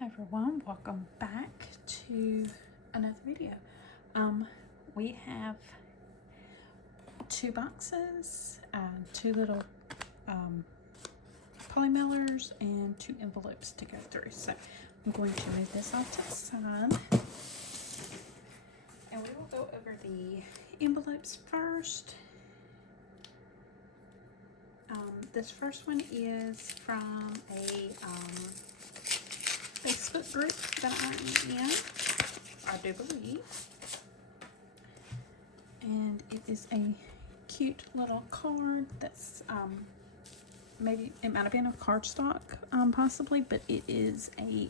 Hi everyone, welcome back to another video. We have two boxes, two little poly mailers, and two envelopes to go through. So I'm going to move this off to the side, and we will go over the envelopes first. This first one is from a Facebook group that I'm in, I do believe. And it is a cute little card that's, maybe it might have been a cardstock, possibly, but it is a,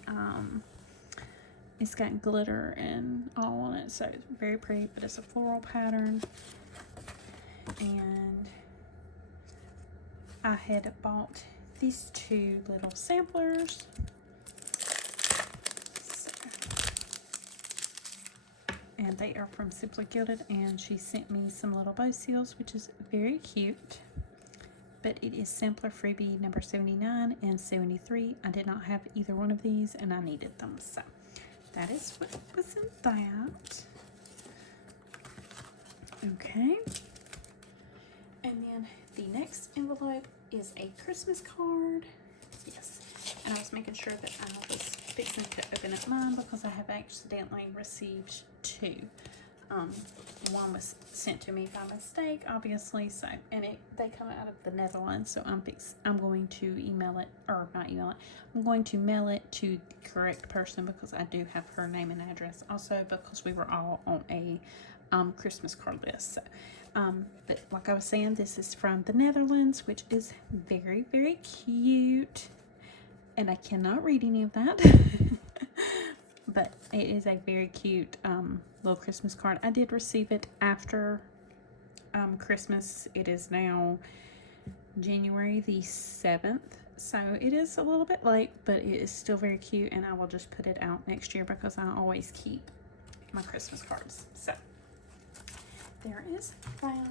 it's got glitter and all on it, so it's very pretty, but it's a floral pattern. And I had bought these two little samplers. And they are from Simply Gilded, and she sent me some little bow seals, which is very cute. But it is sampler freebie number 79 and 73. I did not have either one of these, and I needed them, so that is what was in that. Okay. And then the next envelope is a Christmas card. Yes. And I was making sure that I was fixing to open up mine because I have accidentally received two. One was sent to me by mistake, obviously, so, and they come out of the Netherlands, so I'm going to email it, or not email it, I'm going to mail it to the correct person because I do have her name and address, also because we were all on a Christmas card list. So but like I was saying, this is from the Netherlands, which is very, very cute. And I cannot read any of that. But it is a very cute little Christmas card. I did receive it after Christmas. It is now January the 7th. So it is a little bit late, but it is still very cute. And I will just put it out next year because I always keep my Christmas cards. So there is that.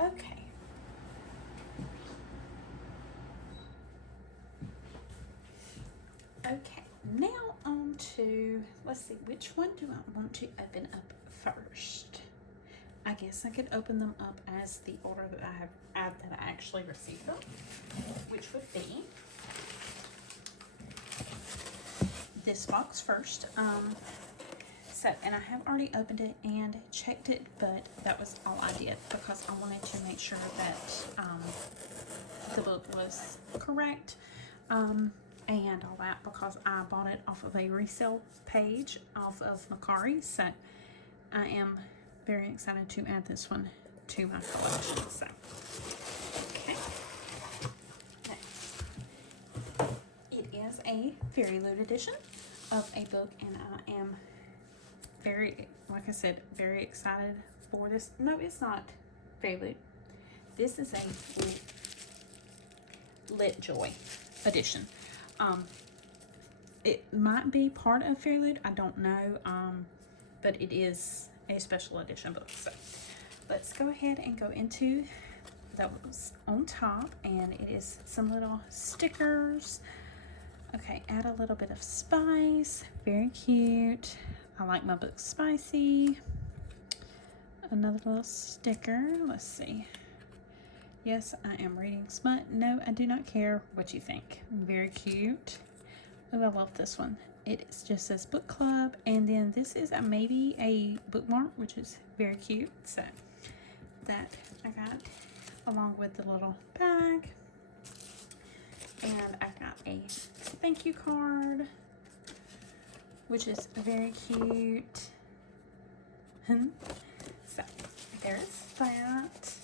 Okay. Okay, now on to, let's see, which one do I want to open up first? I guess I could open them up as the order that I actually received them, which would be this box first. So, and I have already opened it and checked it, but that was all I did because I wanted to make sure that the book was correct. And all that because I bought it off of a resale page off of Macari. So I am very excited to add this one to my collection. So, okay. Next, it is a Fairy Loot edition of a book, and I am very, like I said, very excited for this. No, it's not Fairy Loot. This is a Lit Joy edition. It might be part of Fairy Loot, I don't know, but it is a special edition book. So let's go ahead and go into that was on top, and it is some little stickers. Okay, add a little bit of spice, very cute. I like my book spicy. Another little sticker, let's see. Yes, I am reading smut. No, I do not care what you think. Very cute. Oh, I love this one. It just says book club, and then this is maybe a bookmark, which is very cute. So that I got along with the little bag, and I got a thank you card, which is very cute. So there's that.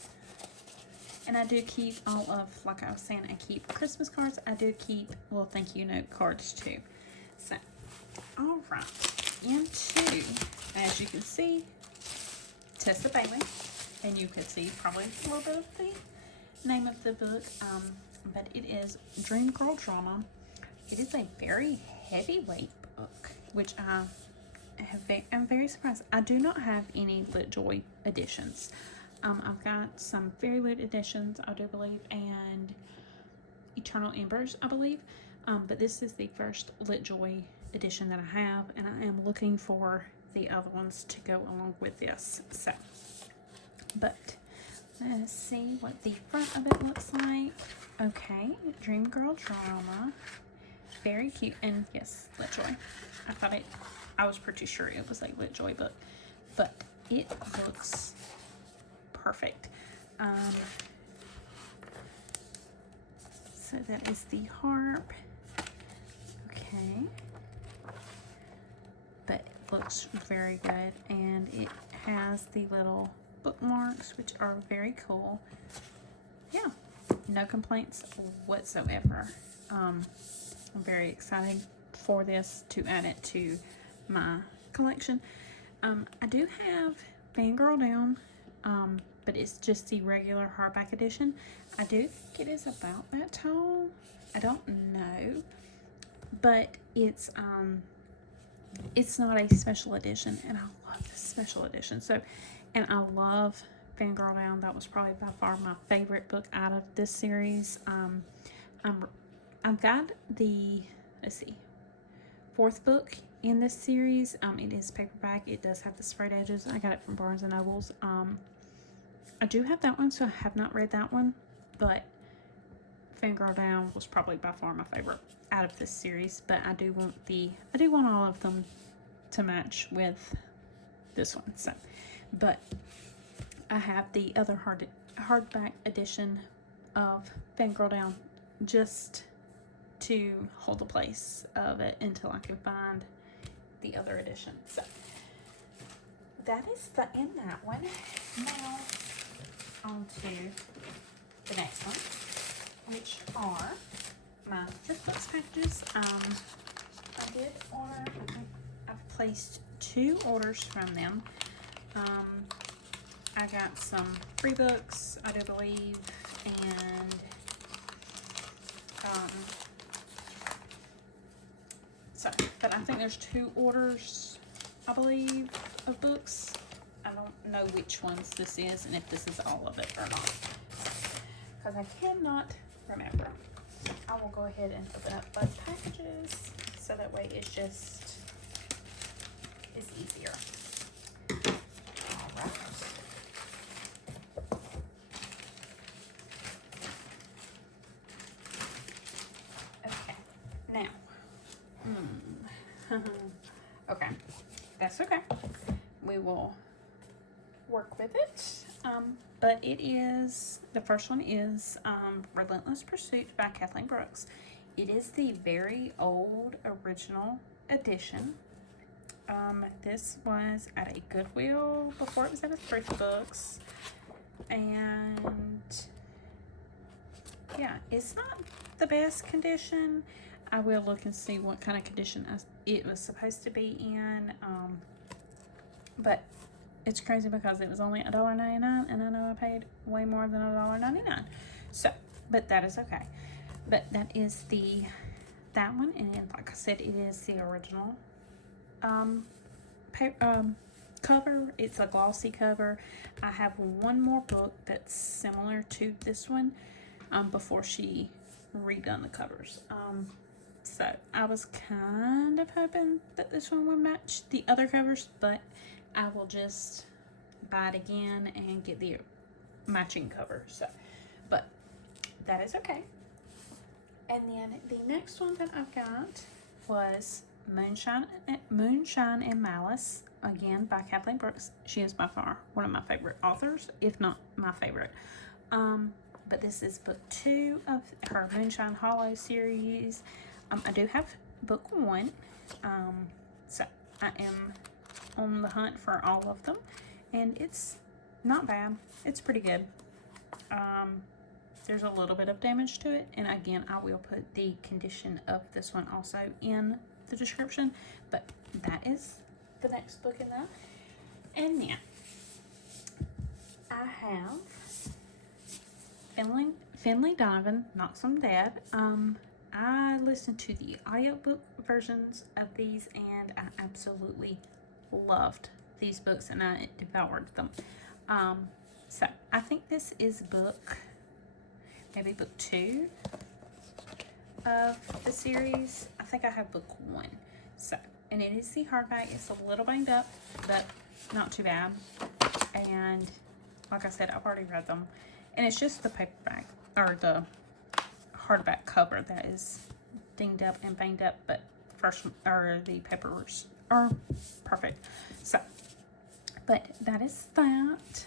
And I do keep all of, like I was saying, I keep Christmas cards. I do keep little thank you note cards too. So, all right, into, as you can see, Tessa Bailey, and you can see probably a little bit of the name of the book, but it is Dream Girl Drama. It is a very heavyweight book, which I'm very surprised. I do not have any Lit Joy editions. I've got some Fairy Loot editions, I do believe, and Eternal Embers, I believe. But this is the first Lit Joy edition that I have, and I am looking for the other ones to go along with this. So, but let's see what the front of it looks like. Okay, Dream Girl Drama. Very cute, and yes, Lit Joy. I was pretty sure it was a Lit Joy book, but it looks perfect. So that is the harp. Okay. But it looks very good, and it has the little bookmarks, which are very cool. Yeah, no complaints whatsoever. I'm very excited for this, to add it to my collection. I do have Fangirl Down, but it's just the regular hardback edition. I do think it is about that tall. I don't know, but it's not a special edition, and I love this special edition. So, and I love Fangirl Down. That was probably by far my favorite book out of this series. I've got the, let's see, 4th book in this series. It is paperback. It does have the sprayed edges. I got it from Barnes & Nobles. I do have that one, so I have not read that one, but Fangirl Down was probably by far my favorite out of this series. But I do want all of them to match with this one. So, but I have the other hardback edition of Fangirl Down just to hold the place of it until I can find the other edition. So that is the end that one. Now on to the next one, which are my Thrift Books packages. I did order, I've placed 2 orders from them. I got some free books, I do believe, and but I think there's 2 orders, I believe, of books. I don't know which ones this is and if this is all of it or not, because I cannot remember. I will go ahead and open up both packages so that way it's easier. All right. Okay. Now. Okay. That's okay. We will work with it. But it is, the first one is Relentless Pursuit by Kathleen Brooks. It is the very old original edition. This was at a Goodwill before it was at a Thrift Books. And yeah, it's not the best condition. I will look and see what kind of condition it was supposed to be in. But it's crazy because it was only $1.99, and I know I paid way more than $1.99. So, but that is okay. But that is that one, and like I said, it is the original cover. It's a glossy cover. I have one more book that's similar to this one before she redone the covers. So I was kind of hoping that this one would match the other covers, but I will just buy it again and get the matching cover. So, but that is okay. And then the next one that I've got was Moonshine and Malice, again by Kathleen Brooks. She is by far one of my favorite authors, if not my favorite. But this is book 2 of her Moonshine Hollow series. I do have book 1, so I am on the hunt for all of them, and it's not bad. It's pretty good. There's a little bit of damage to it, and again, I will put the condition of this one also in the description, but that is the next book in that. And then I have Finley Donovan, Knocks 'em Dead. I listened to the audiobook versions of these, and I absolutely loved these books, and I devoured them. So I think this is maybe book 2 of the series. I think I have book 1. So, and it is the hardback. It's a little banged up, but not too bad. And like I said, I've already read them. And it's just the paperback, or the hardback cover that is dinged up and banged up, but the papers are perfect. So, but that is that.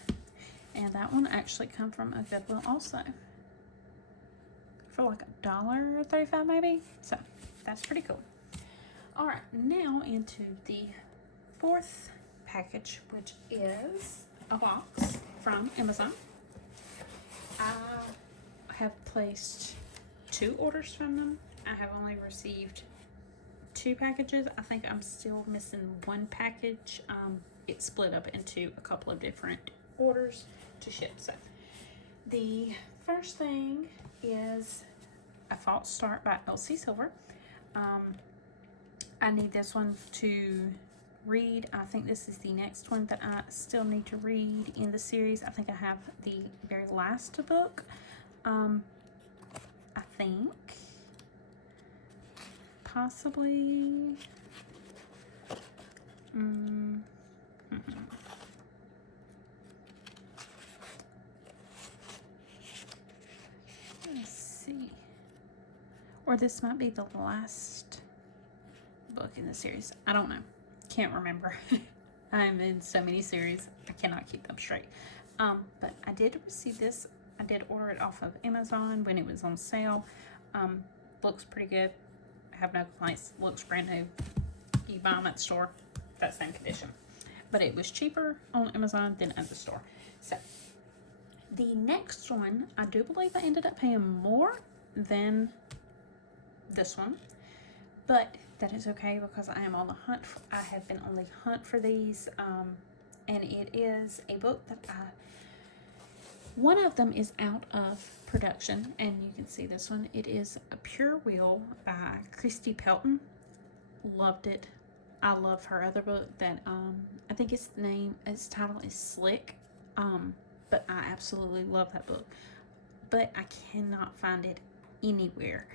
And that one actually come from a Goodwill also. For like $1.35 maybe. So that's pretty cool. Alright, now into the 4th package, which is a box from Amazon. I have placed 2 orders from them. I have only received 2 packages. I think I'm still missing 1 package. It split up into a couple of different orders to ship. So the first thing is A False Start by Elsie Silver. I need this one to read. I think this is the next one that I still need to read in the series. I think I have the very last book. I think possibly let's see, or this might be the last book in the series. I don't know, can't remember. I'm in so many series, I cannot keep them straight. But I did receive this. I did order it off of Amazon when it was on sale. Looks pretty good. I have no complaints. Looks brand new. You buy them at the store, that same condition. But it was cheaper on Amazon than at the store. So the next one, I do believe I ended up paying more than this one, but that is okay because I am on the hunt. I have been on the hunt for these, and it is a book that one of them is out of production, and you can see this one. It is A Pure Will by Christy Pelton. Loved it. I love her other book that I think its title is Slick. But I absolutely love that book. But I cannot find it anywhere.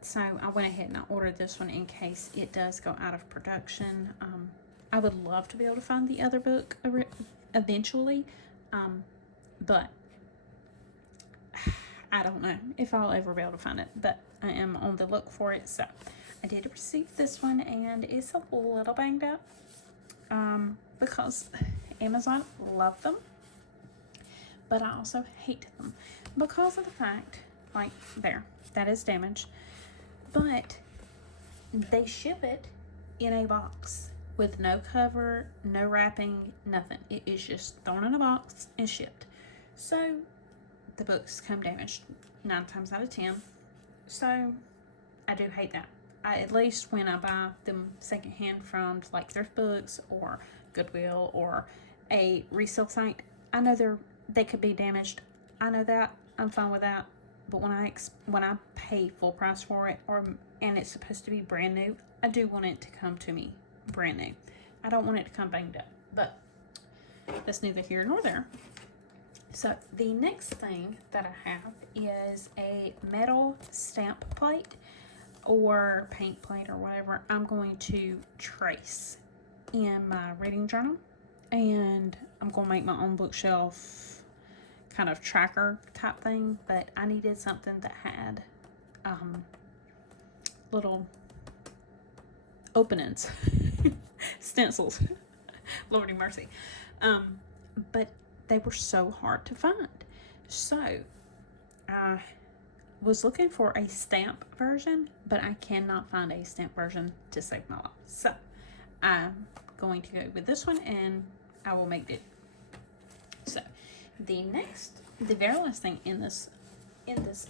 So I went ahead and I ordered this one in case it does go out of production. I would love to be able to find the other book eventually. But I don't know if I'll ever be able to find it. But I am on the look for it. So I did receive this one, and it's a little banged up. Because Amazon love them. But I also hate them because of the fact, like there, that is damaged. But they ship it in a box with no cover, no wrapping, nothing. It is just thrown in a box and shipped. So the books come damaged 9 times out of 10. So I do hate that. At least when I buy them secondhand from like Thrift Books or Goodwill or a resale site, I know they could be damaged. I know that. I'm fine with that. But when I pay full price for it, and it's supposed to be brand new, I do want it to come to me brand new. I don't want it to come banged up. But that's neither here nor there. So the next thing that I have is a metal stamp plate or paint plate or whatever I'm going to trace in my reading journal, and I'm going to make my own bookshelf kind of tracker type thing. But I needed something that had little openings, stencils. Lordy mercy. But they were so hard to find. So I was looking for a stamp version, but I cannot find a stamp version to save my life. So I'm going to go with this one, and I will make it. So the very last thing in this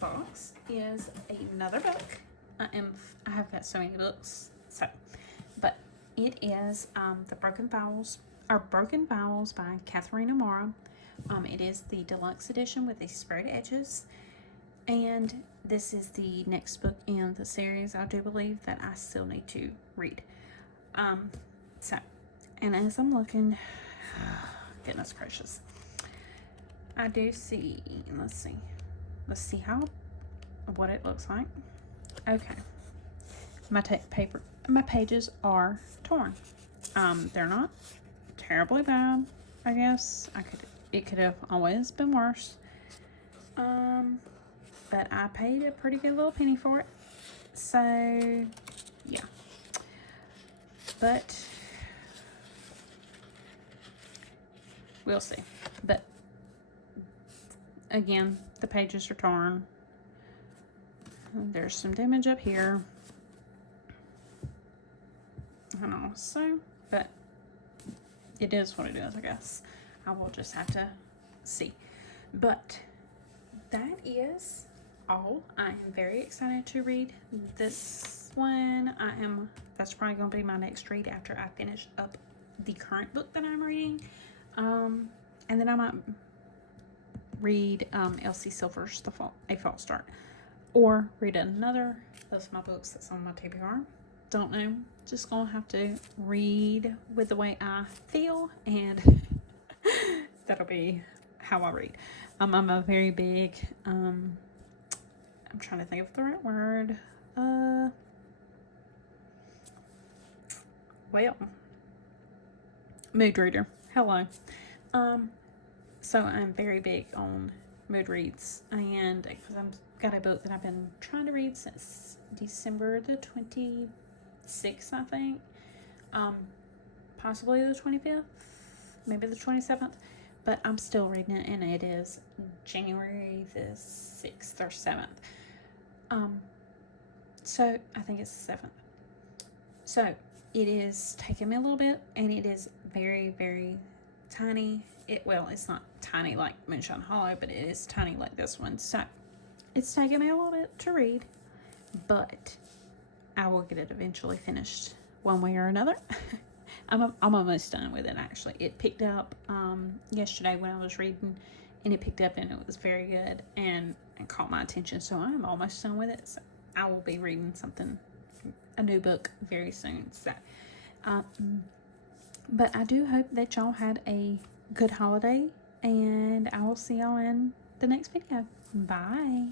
box is another book. I have got so many books. So, but it is the Broken Vowels by Katharina Mara. It is the deluxe edition with the sprayed edges, and this is the next book in the series. I do believe that I still need to read. So, and as I'm looking, goodness gracious, I do see. Let's see how what it looks like. Okay. My pages are torn. They're not terribly bad, I guess. It could have always been worse. But I paid a pretty good little penny for it. So, yeah. But we'll see. But again, the pages are torn. There's some damage up here. I don't know. So, but it is what it is, I guess. I will just have to see. But that is all. I am very excited to read this one. That's probably going to be my next read after I finish up the current book that I'm reading. And then I might read Elsie Silver's A False Start, or read another of my books that's on my TBR. Don't know. Just gonna have to read with the way I feel, and that'll be how I read. I'm a very big I'm trying to think of the right word. Well, mood reader. Hello. So I'm very big on mood reads, and because I've got a book that I've been trying to read since December the 26th, I think. Possibly the 25th, maybe the 27th, but I'm still reading it, and it is January the 6th or 7th. So I think it's the 7th. So it is taking me a little bit, and it is very, very tiny. It's not tiny like Moonshine Hollow, but it is tiny like this one. So it's taking me a little bit to read, but I will get it eventually finished one way or another. I'm almost done with it, actually. It picked up yesterday when I was reading, and it picked up, and it was very good, and it caught my attention. So I'm almost done with it. So I will be reading a new book very soon. So, but I do hope that y'all had a good holiday, and I will see y'all in the next video. Bye.